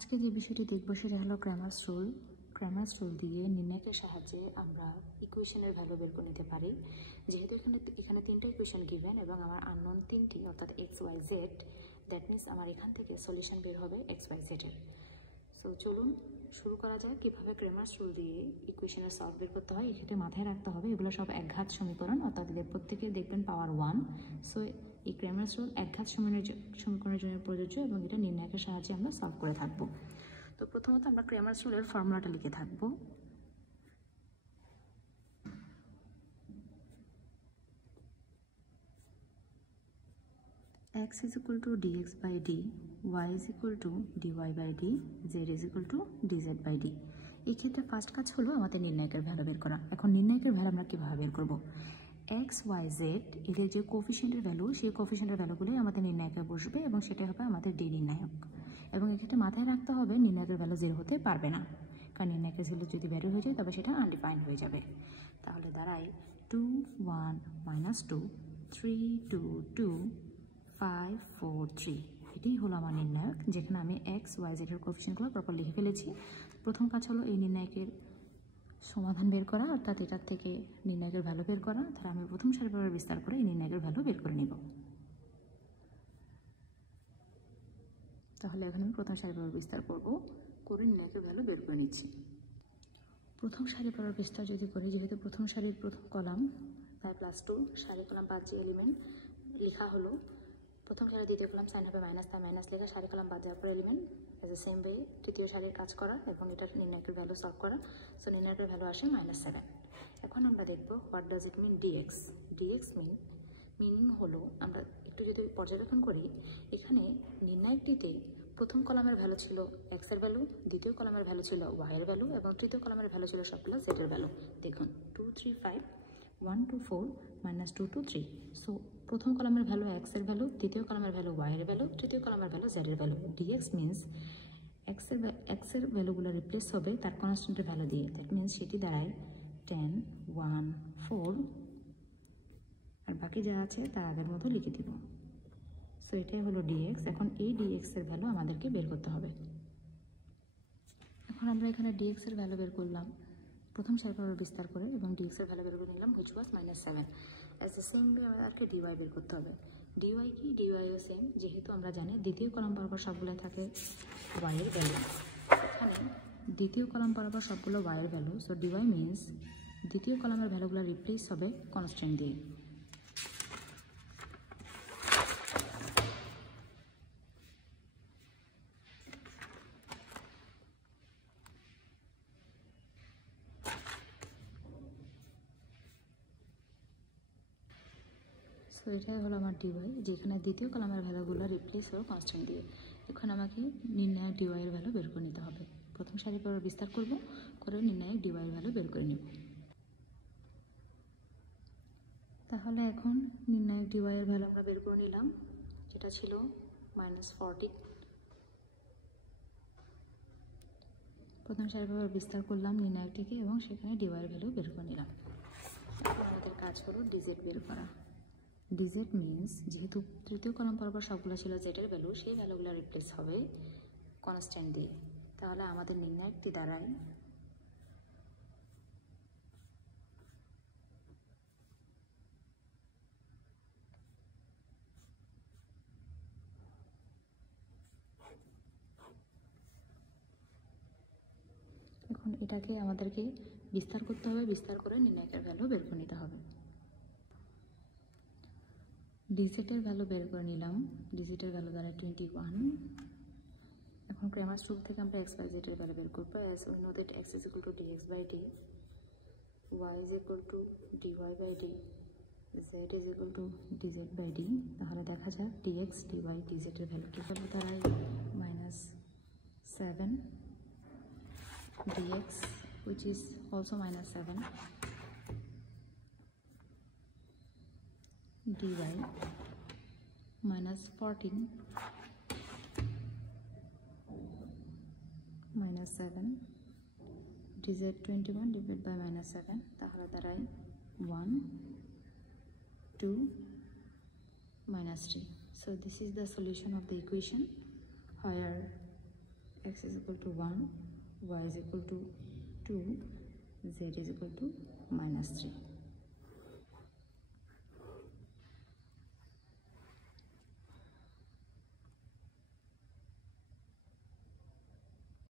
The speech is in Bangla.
আজকে যে বিষয়টি দেখব সেটা হলো ক্র্যামারস রুল। ক্র্যামারস রুল দিয়ে নির্ণায়কের সাহায্যে আমরা ইকুয়েশনের ভ্যালু বের করে নিতে পারি। যেহেতু এখানে তিনটা ইকুয়েশন গিভেন এবং আমার আননোন তিনটি, অর্থাৎ X Y Z, that means আমার এখান থেকে সলিউশন বের হবে এক্স ওয়াই জেডের। সো চলুন শুরু করা যায় কীভাবে ক্র্যামারস রুল দিয়ে ইকুয়েশনের সলভ বের করতে হয়। এক্ষেত্রে মাথায় রাখতে হবে এগুলো সব একঘাত সমীকরণ, অর্থাৎ এদের প্রত্যেকে দেখবেন পাওয়ার 1। সো এই ক্র্যামারস রুল একঘাত সমীকরণের জন্য প্রযোজ্য এবং এটা নির্ণায়কের সাহায্যে আমরা সলভ করে থাকবো। তো প্রথমত আমরা ক্র্যামারস রুলের ফর্মুলাটা লিখে থাকবো। x is equal to dx by d, y is equal to dy by d, z is equal to dz by d। এই ক্ষেত্রে ফার্স্ট কাজ হলো আমাদের নির্ণায়কের ভ্যালু বের করা। এখন নির্ণায়কের ভ্যালু আমরা কীভাবে বের করব? x, y, z এদের যে কোফিশিয়েন্টের ভ্যালু, সেই কোফিশিয়েন্টের ভ্যালুগুলোই আমাদের নির্ণায়কে বসবে এবং সেটা হবে আমাদের ডি নির্ণায়ক। এবং এক্ষেত্রে মাথায় রাখতে হবে নির্ণায়কের ভ্যালু 0 হতে পারবে না, কারণ নির্ণায়কের ভ্যালু যদি ভ্যালু হয়ে যায় তবে সেটা আনডিফাইন্ড হয়ে যাবে। তাহলে দাঁড়ায় 2 1 -2 3 2 2 5 4 3। এটাই হলো আমার নির্ণায়ক, যেখানে আমি এক্স ওয়াই জেডের কোফিশিয়েন্টগুলো প্রপার লিখে ফেলেছি। প্রথম কাজ হলো এই নির্ণায়কের সমাধান বের করা, অর্থাৎ এটার থেকে নির্ণায়কের ভ্যালু বের করা। তাহলে আমি প্রথম সারি পরে বিস্তার করে এই নির্ণায়কের ভ্যালু বের করে নিব। তাহলে এখন আমি প্রথম সারি পরে বিস্তার করে নির্ণায়কের ভ্যালু বের করে নিচ্ছি। প্রথম সারি পরে বিস্তার যদি করি, যেহেতু প্রথম সারির প্রথম কলাম তাই +2, সারি কলাম বাদ যে এলিমেন্ট লেখা হলো, প্রথম সারি দ্বিতীয় কলাম সাইন হবে মাইনাস, তাই মাইনাস লেখা, সারি কলাম বাদ দেওয়ার পর element as a same way তৃতীয় সারির কাজ করা এবং এটার নির্ণায়কের ভ্যালু সলভ করা। সো নির্ণায়কের ভ্যালু আসে -7। এখন আমরা দেখব what does it mean DX. DX meaning হলো, আমরা একটু যদি পর্যবেক্ষণ করি, এখানে নির্ণায়কটিতে প্রথম কলামের ভ্যালু ছিল এক্স এর ভ্যালু, দ্বিতীয় কলামের ভ্যালু ছিল ওয়াই এর ভ্যালু এবং তৃতীয় কলামের ভ্যালু ছিল সবগুলো জেড এর ভ্যালু। দেখুন 2 3 5 1 2 4 -2 2 3। সো প্রথম কলামের ভ্যালু এক্স এর ভ্যালু, দ্বিতীয় কলামের ভ্যালু ওয়াই এর ভ্যালু, তৃতীয় কলামের ভ্যালু জেড এর ভ্যালু। ডিএক্স মিনস এক্স এর ভ্যালুগুলো রিপ্লেস হবে তার কনস্ট্যান্টের ভ্যালু দিয়ে। দ্যাট মিনস সেটি দাঁড়ায় 10 1 4, আর বাকি যা আছে তা আগের মতো লিখে দিব। সো এটাই হলো ডিএক্স। এখন এই ডিএক্স এর ভ্যালু আমাদেরকে বের করতে হবে। এখন আমরা এখানে ডিএক্স এর ভ্যালু বের করলাম প্রথম সারি পরে বিস্তার করে এবং ডিএক্স এর ভ্যালু বের করে নিলাম, which was -7। As the same way আমাদেরকে ডিওয়াই বের করতে হবে। ডিওয়াই কি? ডিওয়াইও সেম, যেহেতু আমরা জানি দ্বিতীয় কলাম বরাবর সবগুলো থাকে ওয়াই এর ভ্যালু। এখানে দ্বিতীয় কলাম বরাবর সবগুলো ওয়াই এর ভ্যালু। সো ডিওয়াই মিনস দ্বিতীয় কলামের ভ্যালুগুলো রিপ্লেস হবে কনস্ট্যান্ট দিয়ে। সো এটাই হলো আমার ডিওয়াই, যেখানে দ্বিতীয় কলামের ভ্যালুগুলো রিপ্লেস হবে কনস্ট্যান্ট দিয়ে। এখন আমাকে নির্ণায়ক ডিওয়াইয়ের ভ্যালু বের করে নিতে হবে। প্রথম সারি পরে বিস্তার করে নির্ণায়ক ডিওয়াইয়ের ভ্যালু বের করে নেব। তাহলে এখন নির্ণায়ক ডিওয়াইয়ের ভ্যালু আমরা বের করে নিলাম, যেটা ছিল -40। প্রথম সারি পরে বিস্তার করলাম নির্ণায়কটিকে এবং সেখানে ডিওয়াইয়ের ভ্যালু বের করে নিলাম। এখন আমাদের কাজ হলো ডিজেড বের করা। ডিজেড মিনস যেহেতু তৃতীয় কলাম বরাবর সবগুলো ছিল জেডের ভ্যালু, সেই ভ্যালুগুলো রিপ্লেস হবে কনস্ট্যান্ট দিয়ে। তাহলে আমাদের নির্ণায়কটি দাঁড়ায় এখন এটাকে আমাদেরকে বিস্তার করতে হবে, বিস্তার করে নির্ণায়কের ভ্যালু বের করে নিতে হবে। ডিজেটের ভ্যালু বের করে নিলাম, ডিজেটের ভ্যালু দাঁড়ায় 21। এখন ক্র্যামারস রুল থেকে আমরা এক্স ওয়াই জেডের ভ্যালু বের করবো। As we know that X is equal to DX by D, Y is equal to DY by D, Z is equal to DZ by D. তাহলে দেখা যাক ডিএক্স ডিওয়াই ডিজেডের ভ্যালু কি হবে। দাঁড়ায় -7, dx which is also -7, dy -14 -7, dz 21 divided by -7। তাহলে দাঁড়ায় 1 2 -3। So this is the solution of the equation where x is equal to 1, y is equal to 2, z is equal to -3.